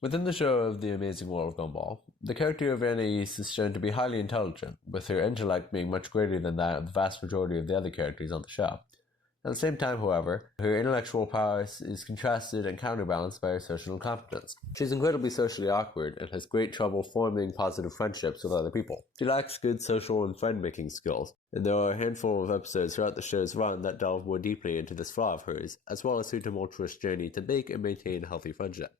Within the show of The Amazing World of Gumball, the character of Anais is shown to be highly intelligent, with her intellect being much greater than that of the vast majority of the other characters on the show. At the same time, however, her intellectual prowess is contrasted and counterbalanced by her social incompetence. She's incredibly socially awkward and has great trouble forming positive friendships with other people. She lacks good social and friend-making skills, and there are a handful of episodes throughout the show's run that delve more deeply into this flaw of hers, as well as her tumultuous journey to make and maintain healthy friendship.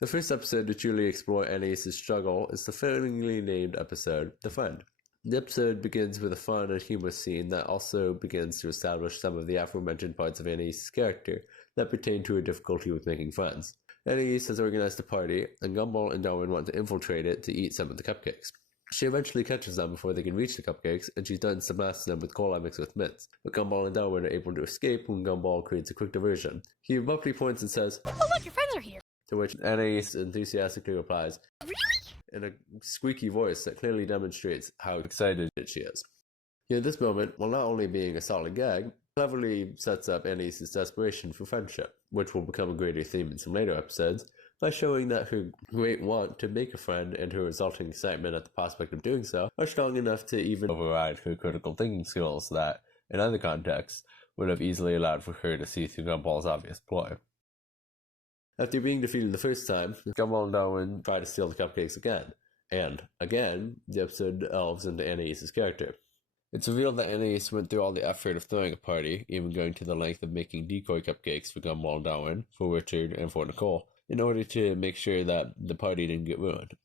The first episode to truly explore Anais' struggle is the fittingly named episode, The Friend. The episode begins with a fun and humorous scene that also begins to establish some of the aforementioned parts of Anais' character that pertain to her difficulty with making friends. Anais has organized a party, and Gumball and Darwin want to infiltrate it to eat some of the cupcakes. She eventually catches them before they can reach the cupcakes, and she's done some blasting them with cola mixed with mints. But Gumball and Darwin are able to escape when Gumball creates a quick diversion. He abruptly points and says, "Oh look, your friends are here!" To which Anais enthusiastically replies, "Really?" in a squeaky voice that clearly demonstrates how excited she is. Here, this moment, while not only being a solid gag, cleverly sets up Anais' desperation for friendship, which will become a greater theme in some later episodes, by showing that her great want to make a friend and her resulting excitement at the prospect of doing so are strong enough to even override her critical thinking skills that, in other contexts, would have easily allowed for her to see through Gumball's obvious ploy. After being defeated the first time, Gumball and Darwin try to steal the cupcakes again. And, again, the episode delves into Anais' character. It's revealed that Anais went through all the effort of throwing a party, even going to the length of making decoy cupcakes for Gumball and Darwin, for Richard, and for Nicole, in order to make sure that the party didn't get ruined.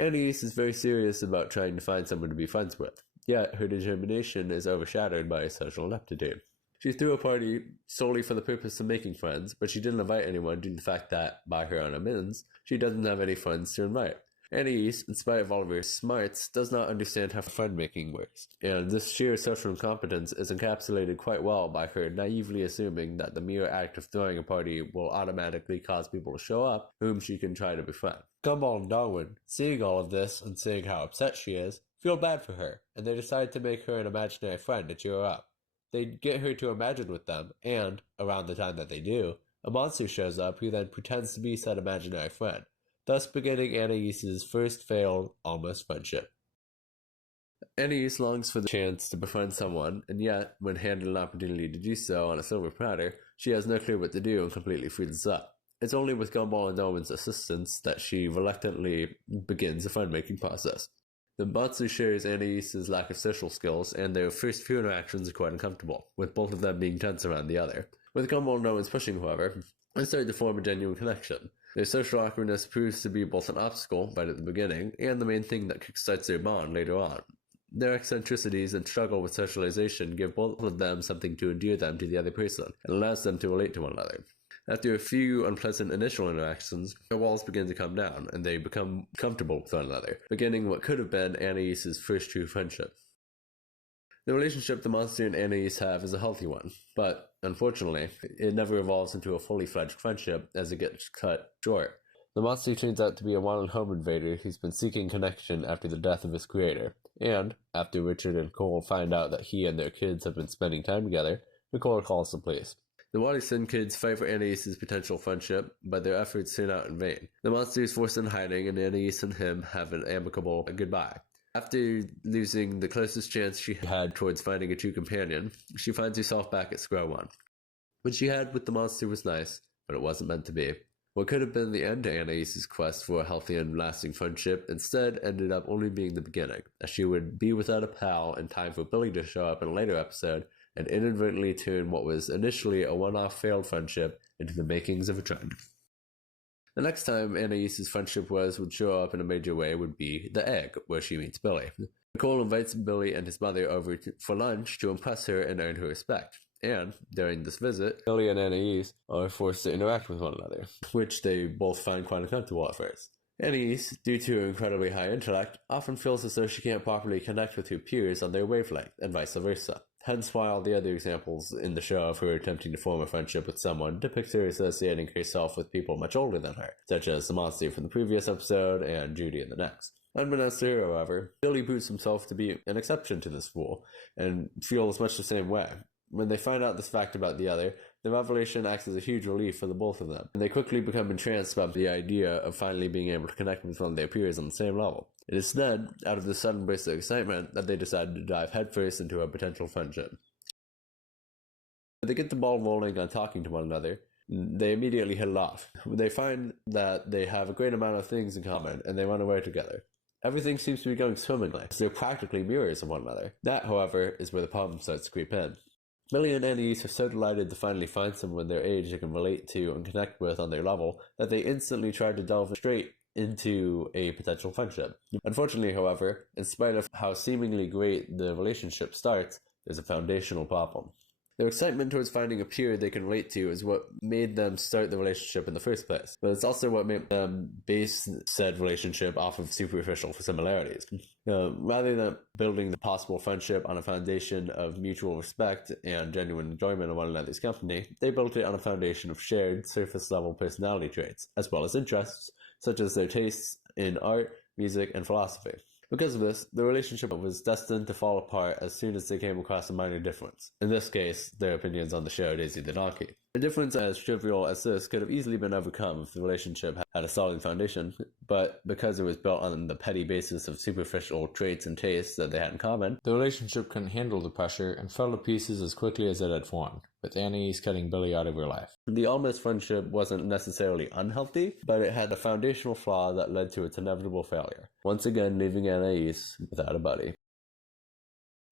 Anais is very serious about trying to find someone to be friends with, yet her determination is overshadowed by her social ineptitude. She threw a party solely for the purpose of making friends, but she didn't invite anyone due to the fact that, by her own admittance, she doesn't have any friends to invite. Anais, in spite of all of her smarts, does not understand how friend-making works, and this sheer social incompetence is encapsulated quite well by her naively assuming that the mere act of throwing a party will automatically cause people to show up whom she can try to befriend. Gumball and Darwin, seeing all of this and seeing how upset she is, feel bad for her, and they decide to make her an imaginary friend to cheer her up. They get her to imagine with them, and, around the time that they do, a monster shows up who then pretends to be said imaginary friend, thus beginning Anais' first failed, almost friendship. Anais longs for the chance to befriend someone, and yet, when handed an opportunity to do so on a silver platter, she has no clue what to do and completely freezes up. It's only with Gumball and Darwin's assistance that she reluctantly begins the friend-making process. The monster shares Anais' lack of social skills, and their first few interactions are quite uncomfortable, with both of them being tense around the other. With Gumball and Darwin's pushing, however, they start to form a genuine connection. Their social awkwardness proves to be both an obstacle right at the beginning, and the main thing that kickstarts their bond later on. Their eccentricities and struggle with socialization give both of them something to endear them to the other person, and allows them to relate to one another. After a few unpleasant initial interactions, their walls begin to come down, and they become comfortable with one another, beginning what could have been Anais' first true friendship. The relationship the monster and Anais have is a healthy one, but, unfortunately, it never evolves into a fully fledged friendship as it gets cut short. The monster turns out to be a wanted home invader who's been seeking connection after the death of his creator, and, after Richard and Cole find out that he and their kids have been spending time together, Nicole calls the police. The Waddington kids fight for Anais' potential friendship, but their efforts turn out in vain. The monster is forced in hiding, and Anais and him have an amicable goodbye. After losing the closest chance she had towards finding a true companion, she finds herself back at square one. What she had with the monster was nice, but it wasn't meant to be. What could have been the end to Anais' quest for a healthy and lasting friendship instead ended up only being the beginning, as she would be without a pal in time for Billy to show up in a later episode and inadvertently turn what was initially a one-off failed friendship into the makings of a trend. The next time Anais' friendship would show up in a major way would be The Egg, where she meets Billy. Nicole invites Billy and his mother over for lunch to impress her and earn her respect. And, during this visit, Billy and Anais are forced to interact with one another, which they both find quite uncomfortable at first. Anais, due to her incredibly high intellect, often feels as though she can't properly connect with her peers on their wavelength, and vice versa. Hence why all the other examples in the show of her attempting to form a friendship with someone depict her associating herself with people much older than her, such as the monster from the previous episode and Judy in the next. Unbeknownst to her, however, Billy proves himself to be an exception to this rule, and feels much the same way. When they find out this fact about the other, the revelation acts as a huge relief for the both of them, and they quickly become entranced by the idea of finally being able to connect with one of their peers on the same level. It is then, out of this sudden burst of excitement, that they decide to dive headfirst into a potential friendship. They get the ball rolling on talking to one another. They immediately hit it off. They find that they have a great amount of things in common, and they run away together. Everything seems to be going swimmingly, so they're practically mirrors of one another. That, however, is where the problem starts to creep in. Millie and Anais are so delighted to finally find someone their age they can relate to and connect with on their level that they instantly try to delve straight into a potential friendship. Unfortunately, however, in spite of how seemingly great the relationship starts, there's a foundational problem. Their excitement towards finding a peer they can relate to is what made them start the relationship in the first place, but it's also what made them base said relationship off of superficial similarities. Rather than building the possible friendship on a foundation of mutual respect and genuine enjoyment of one another's company, they built it on a foundation of shared, surface-level personality traits, as well as interests, such as their tastes in art, music, and philosophy. Because of this, the relationship was destined to fall apart as soon as they came across a minor difference. In this case, their opinions on the show Daisy the Donkey. A difference as trivial as this could have easily been overcome if the relationship had a solid foundation, but because it was built on the petty basis of superficial traits and tastes that they had in common, the relationship couldn't handle the pressure and fell to pieces as quickly as it had formed, with Anais cutting Billy out of her life. The almost friendship wasn't necessarily unhealthy, but it had a foundational flaw that led to its inevitable failure, once again leaving Anais without a buddy.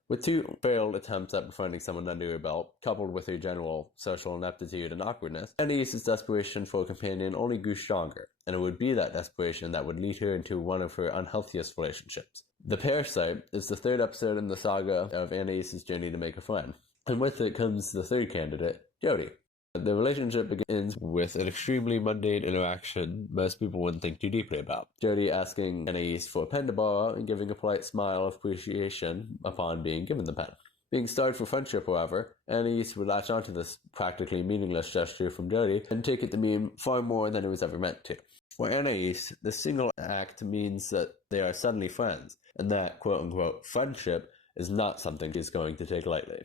With two failed attempts at befriending someone under her belt, coupled with her general social ineptitude and awkwardness, Anais' desperation for a companion only grew stronger, and it would be that desperation that would lead her into one of her unhealthiest relationships. The Parasite is the third episode in the saga of Anais' journey to make a friend, and with it comes the third candidate, Jody. The relationship begins with an extremely mundane interaction most people wouldn't think too deeply about. Jody asking Anais for a pen to borrow and giving a polite smile of appreciation upon being given the pen. Being starved for friendship, however, Anais would latch onto this practically meaningless gesture from Jody and take it to mean far more than it was ever meant to. For Anais, this single act means that they are suddenly friends, and that quote-unquote friendship is not something she's going to take lightly.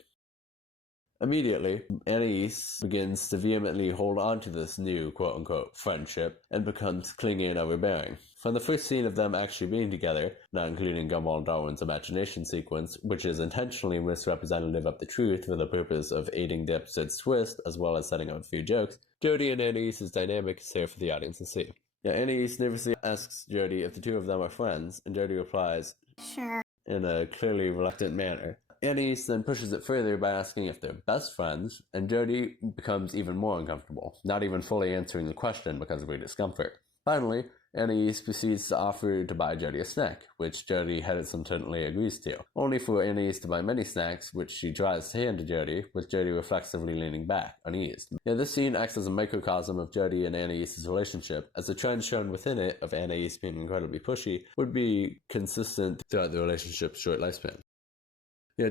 Immediately, Anais begins to vehemently hold on to this new quote-unquote friendship and becomes clingy and overbearing. From the first scene of them actually being together, not including Gumball and Darwin's imagination sequence, which is intentionally misrepresentative of the truth for the purpose of aiding the episode's twist as well as setting up a few jokes, Jody and Anais' dynamic is there for the audience to see. Now, Anais nervously asks Jody if the two of them are friends, and Jody replies, "Sure," in a clearly reluctant manner. Anais then pushes it further by asking if they're best friends, and Jody becomes even more uncomfortable, not even fully answering the question because of her discomfort. Finally, Anais proceeds to offer to buy Jody a snack, which Jody hesitantly agrees to, only for Anais to buy many snacks, which she tries to hand to Jody, with Jody reflexively leaning back, uneased. Now, this scene acts as a microcosm of Jody and Anais' relationship, as the trend shown within it of Anais being incredibly pushy would be consistent throughout the relationship's short lifespan.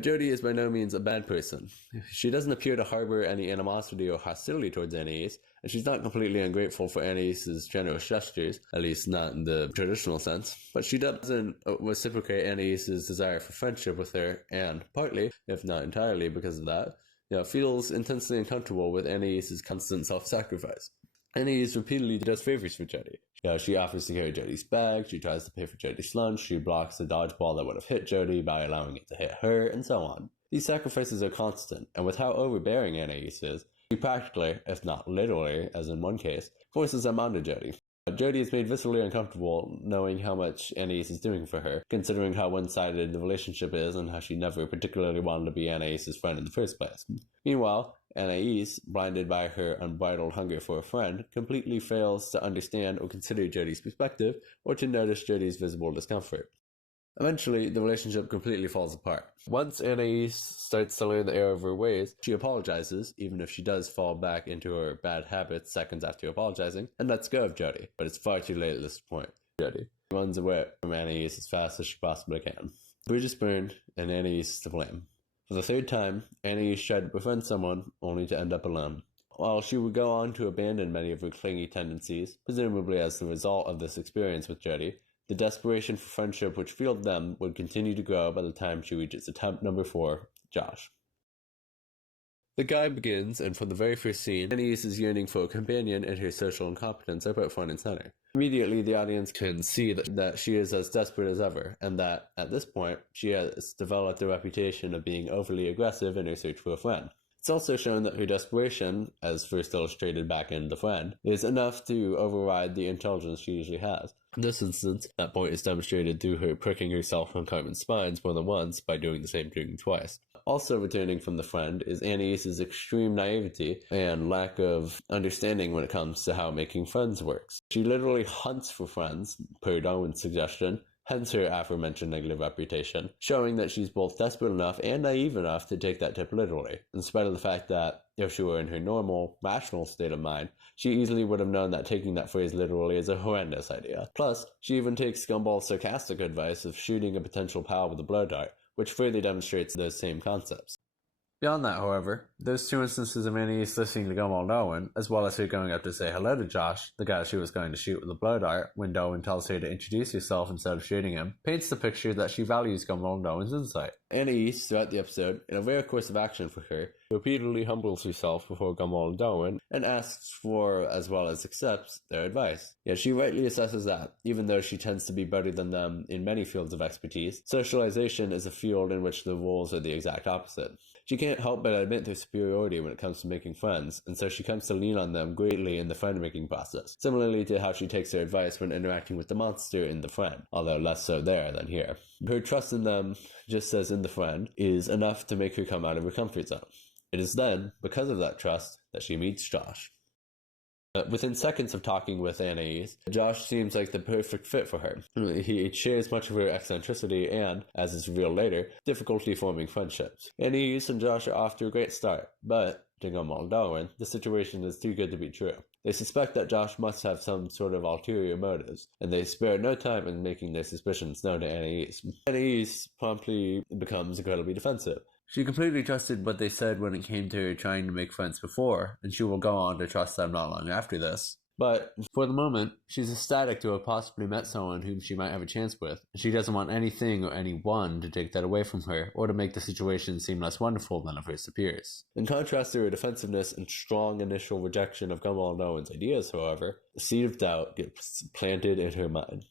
Jody is by no means a bad person. She doesn't appear to harbor any animosity or hostility towards Anais, and she's not completely ungrateful for Anais' generous gestures, at least not in the traditional sense, but she doesn't reciprocate Anais' desire for friendship with her, and partly, if not entirely because of that, feels intensely uncomfortable with Anais' constant self-sacrifice. Anais repeatedly does favors for Jody. She offers to carry Jody's bag, she tries to pay for Jody's lunch, she blocks a dodgeball that would have hit Jody by allowing it to hit her, and so on. These sacrifices are constant, and with how overbearing Anais is, she practically, if not literally, as in one case, forces them onto Jody. Jody is made viscerally uncomfortable knowing how much Anais is doing for her, considering how one-sided the relationship is and how she never particularly wanted to be Anais' friend in the first place. Meanwhile, Anais, blinded by her unbridled hunger for a friend, completely fails to understand or consider Jody's perspective or to notice Jody's visible discomfort. Eventually, the relationship completely falls apart. Once Anais starts to learn the error of her ways, she apologizes, even if she does fall back into her bad habits seconds after apologizing, and lets go of Jody. But it's far too late at this point. Jody runs away from Anais as fast as she possibly can. The bridge is burned, and Anais is to blame. For the third time, Anais tried to befriend someone, only to end up alone. While she would go on to abandon many of her clingy tendencies, presumably as the result of this experience with Jody, the desperation for friendship which fueled them would continue to grow by the time she reaches attempt number 4, Josh. The guide begins, and from the very first scene, Anais' yearning for a companion and her social incompetence are both front and center. Immediately, the audience can see that she is as desperate as ever, and that, at this point, she has developed a reputation of being overly aggressive in her search for a friend. It's also shown that her desperation, as first illustrated back in The Friend, is enough to override the intelligence she usually has. In this instance, that point is demonstrated through her pricking herself on Carmen's spines more than once by doing the same thing twice. Also returning from The Friend is Anais' extreme naivety and lack of understanding when it comes to how making friends works. She literally hunts for friends, per Darwin's suggestion, hence her aforementioned negative reputation, showing that she's both desperate enough and naive enough to take that tip literally, in spite of the fact that, if she were in her normal, rational state of mind, she easily would have known that taking that phrase literally is a horrendous idea. Plus, she even takes Gumball's sarcastic advice of shooting a potential pal with a blow dart, which further demonstrates those same concepts. Beyond that, however, those two instances of Anais listening to Gumball Darwin, as well as her going up to say hello to Josh, the guy she was going to shoot with a blow dart, when Darwin tells her to introduce herself instead of shooting him, paints the picture that she values Gumball Darwin's insight. Anais, throughout the episode, in a rare course of action for her, repeatedly humbles herself before Gumball and Darwin, and asks for, as well as accepts, their advice. Yet she rightly assesses that, even though she tends to be better than them in many fields of expertise, socialization is a field in which the roles are the exact opposite. She can't help but admit their superiority when it comes to making friends, and so she comes to lean on them greatly in the friend-making process, similarly to how she takes their advice when interacting with the monster in The Friend, although less so there than here. Her trust in them, just as in The Friend, is enough to make her come out of her comfort zone. It is then, because of that trust, that she meets Josh. Within seconds of talking with Anais, Josh seems like the perfect fit for her. He shares much of her eccentricity and, as is revealed later, difficulty forming friendships. Anais and Josh are off to a great start, but, to Gumball and Darwin, the situation is too good to be true. They suspect that Josh must have some sort of ulterior motives, and they spare no time in making their suspicions known to Anais. Anais promptly becomes incredibly defensive. She completely trusted what they said when it came to her trying to make friends before, and she will go on to trust them not long after this. But, for the moment, she's ecstatic to have possibly met someone whom she might have a chance with, and she doesn't want anything or anyone to take that away from her, or to make the situation seem less wonderful than of her superiors. In contrast to her defensiveness and strong initial rejection of Gumball and Darwin's ideas, however, the seed of doubt gets planted in her mind.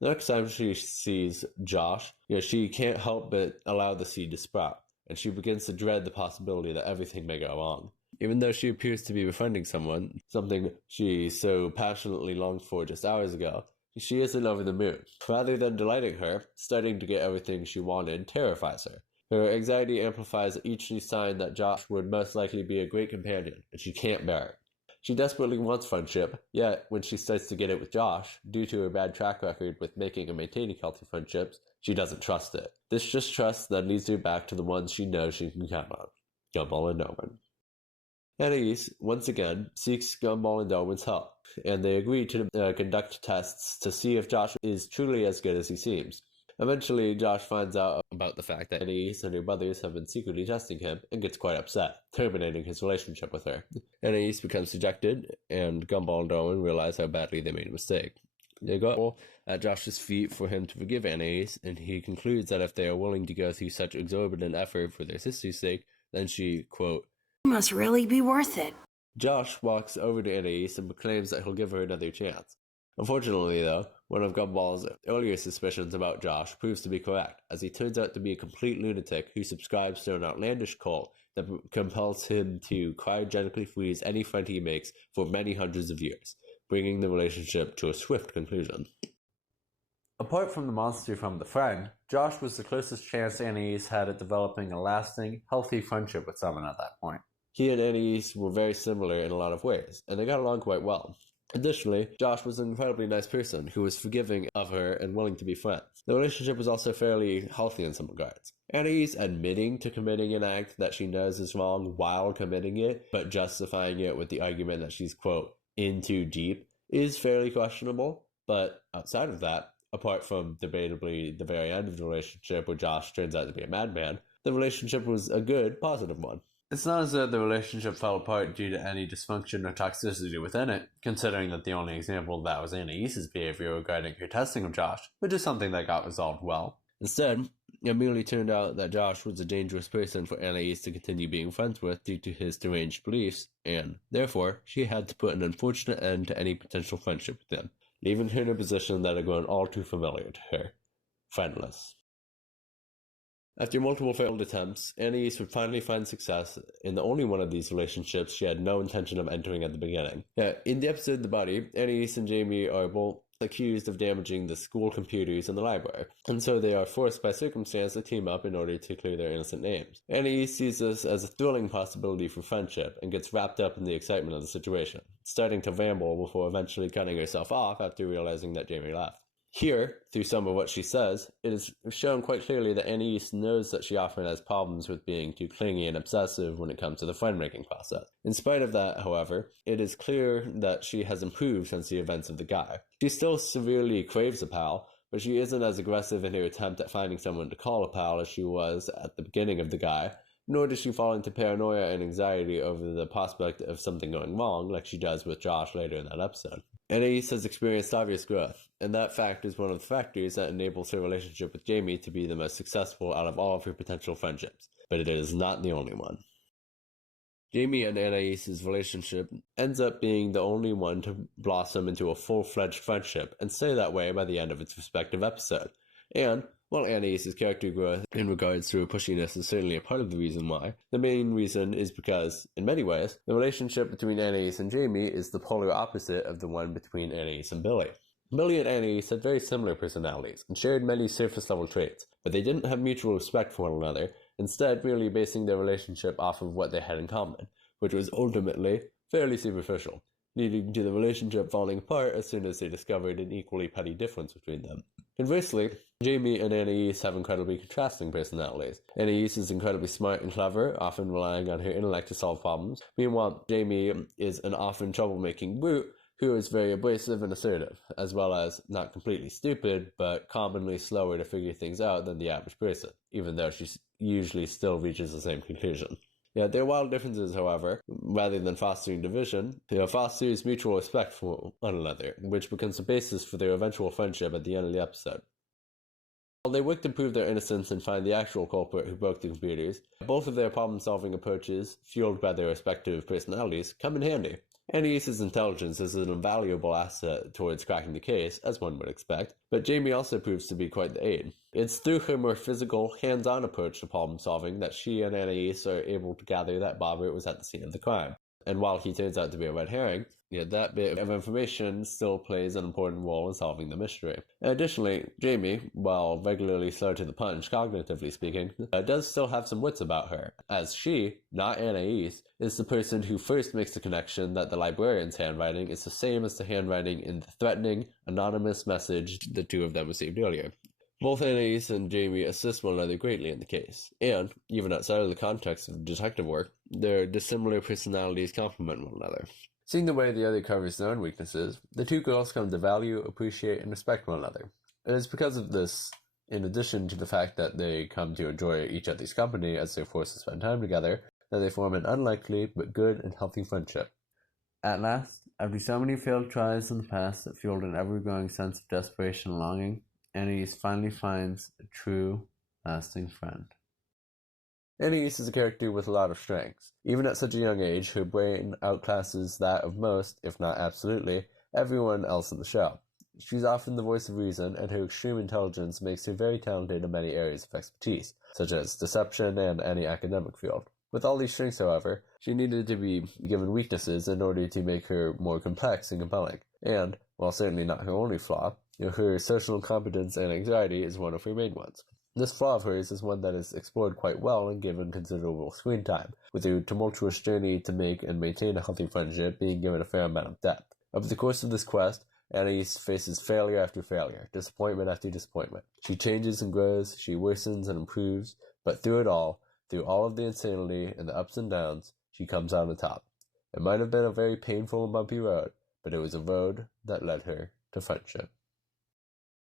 The next time she sees Josh, she can't help but allow the seed to sprout, and she begins to dread the possibility that everything may go wrong. Even though she appears to be befriending someone, something she so passionately longed for just hours ago, she isn't over the moon. Rather than delighting her, starting to get everything she wanted terrifies her. Her anxiety amplifies each new sign that Josh would most likely be a great companion, and she can't bear it. She desperately wants friendship, yet when she starts to get it with Josh, due to her bad track record with making and maintaining healthy friendships, she doesn't trust it. This distrust then leads her back to the ones she knows she can count on, Gumball and Darwin. Anais, once again, seeks Gumball and Darwin's help, and they agree to conduct tests to see if Josh is truly as good as he seems. Eventually, Josh finds out about the fact that Anais and her brothers have been secretly testing him and gets quite upset, terminating his relationship with her. Anais becomes dejected, and Gumball and Darwin realize how badly they made a mistake. They go at Josh's feet for him to forgive Anais, and he concludes that if they are willing to go through such exorbitant effort for their sister's sake, then she, quote, must really be worth it. Josh walks over to Anais and proclaims that he'll give her another chance. Unfortunately, though, one of Gumball's earlier suspicions about Josh proves to be correct, as he turns out to be a complete lunatic who subscribes to an outlandish cult that compels him to cryogenically freeze any friend he makes for many hundreds of years, bringing the relationship to a swift conclusion. Apart from the monster from The Friend, Josh was the closest chance Anais had at developing a lasting, healthy friendship with someone at that point. He and Anais were very similar in a lot of ways, and they got along quite well. Additionally, Josh was an incredibly nice person who was forgiving of her and willing to be friends. The relationship was also fairly healthy in some regards. Anais admitting to committing an act that she knows is wrong while committing it, but justifying it with the argument that she's, quote, in too deep, is fairly questionable. But outside of that, apart from debatably the very end of the relationship where Josh turns out to be a madman, the relationship was a good, positive one. It's not as though the relationship fell apart due to any dysfunction or toxicity within it, considering that the only example of that was Anais' behavior regarding her testing of Josh, which is something that got resolved well. Instead, It merely turned out that Josh was a dangerous person for Anais to continue being friends with due to his deranged beliefs, and, therefore, she had to put an unfortunate end to any potential friendship with him, leaving her in a position that had grown all too familiar to her. Friendless. After multiple failed attempts, Anais would finally find success in the only one of these relationships she had no intention of entering at the beginning. In the episode The Body, Anais and Jamie are both accused of damaging the school computers in the library, and so they are forced by circumstance to team up in order to clear their innocent names. Anais sees this as a thrilling possibility for friendship and gets wrapped up in the excitement of the situation, starting to ramble before eventually cutting herself off after realizing that Jamie left. Here, through some of what she says, it is shown quite clearly that Anais knows that she often has problems with being too clingy and obsessive when it comes to the friend-making process. In spite of that, however, it is clear that she has improved since the events of the guy. She still severely craves a pal, but she isn't as aggressive in her attempt at finding someone to call a pal as she was at the beginning of the guy, nor does she fall into paranoia and anxiety over the prospect of something going wrong like she does with Josh later in that episode. Anais has experienced obvious growth, and that fact is one of the factors that enables her relationship with Jamie to be the most successful out of all of her potential friendships, but it is not the only one. Jamie and Anais' relationship ends up being the only one to blossom into a full-fledged friendship and stay that way by the end of its respective episode. And, while Anais' character growth in regards to her pushiness is certainly a part of the reason why, the main reason is because, in many ways, the relationship between Anais and Jamie is the polar opposite of the one between Anais and Billy. Billy and Anais had very similar personalities and shared many surface-level traits, but they didn't have mutual respect for one another, instead merely basing their relationship off of what they had in common, which was ultimately fairly superficial, leading to the relationship falling apart as soon as they discovered an equally petty difference between them. Conversely, Jamie and Anais have incredibly contrasting personalities. Anais is incredibly smart and clever, often relying on her intellect to solve problems. Meanwhile, Jamie is an often troublemaking brute who is very abrasive and assertive, as well as not completely stupid, but commonly slower to figure things out than the average person, even though she usually still reaches the same conclusion. There are wild differences, however. Rather than fostering division, fosters mutual respect for one another, which becomes the basis for their eventual friendship at the end of the episode. While they work to prove their innocence and find the actual culprit who broke the computers, both of their problem-solving approaches, fueled by their respective personalities, come in handy. Anais' intelligence is an invaluable asset towards cracking the case, as one would expect, but Jamie also proves to be quite the aid. It's through her more physical, hands-on approach to problem-solving that she and Anais are able to gather that Bobbert was at the scene of the crime. And while he turns out to be a red herring, that bit of information still plays an important role in solving the mystery. Additionally, Jamie, while regularly slow to the punch, cognitively speaking, does still have some wits about her, as she, not Anais, is the person who first makes the connection that the librarian's handwriting is the same as the handwriting in the threatening, anonymous message the two of them received earlier. Both Anais and Jamie assist one another greatly in the case, and, even outside of the context of detective work, their dissimilar personalities complement one another. Seeing the way the other covers their own weaknesses, the two girls come to value, appreciate, and respect one another. It is because of this, in addition to the fact that they come to enjoy each other's company as they're forced to spend time together, that they form an unlikely but good and healthy friendship. At last, after so many failed tries in the past that fueled an ever-growing sense of desperation and longing, Anais finally finds a true, lasting friend. Anais is a character with a lot of strengths. Even at such a young age, her brain outclasses that of most, if not absolutely, everyone else in the show. She's often the voice of reason, and her extreme intelligence makes her very talented in many areas of expertise, such as deception and any academic field. With all these strengths, however, she needed to be given weaknesses in order to make her more complex and compelling. And, while certainly not her only flaw, her social incompetence and anxiety is one of her main ones. This flaw of hers is one that is explored quite well and given considerable screen time, with her tumultuous journey to make and maintain a healthy friendship being given a fair amount of depth. Over the course of this quest, Anais faces failure after failure, disappointment after disappointment. She changes and grows, she worsens and improves, but through all of the insanity and the ups and downs, she comes out on top. It might have been a very painful and bumpy road, but it was a road that led her to friendship.